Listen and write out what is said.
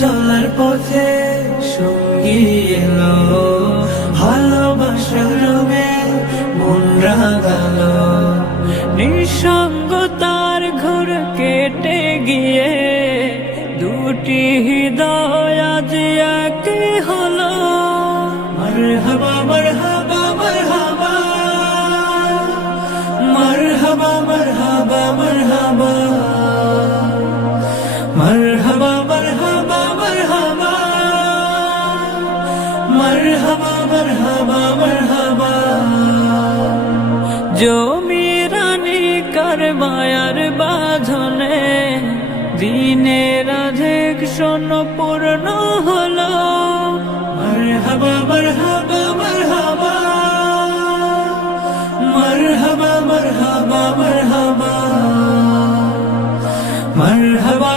চলার পথে সঙ্গী এলো, ভালোবাসার রঙে মন রাঙালো। নিঃসঙ্গতার ঘোর কেটে গিয়ে দুটি হৃদয় আজ এক হলো। মারহাবা মারহাবা মারহাবা, মারহাবা মারহাবা মারহাবা, মারহাবা মারহাবা মারহাবা, মারহাবা মারহাবা মারহাবা। জমিরানি কার মায়ার বাঁধনে দিনের অধিক শোন পূর্ণ হলো। মারহাবা মারহাবা মারহাবা, মারহাবা মারহাবা মারহাবা, মারহাবা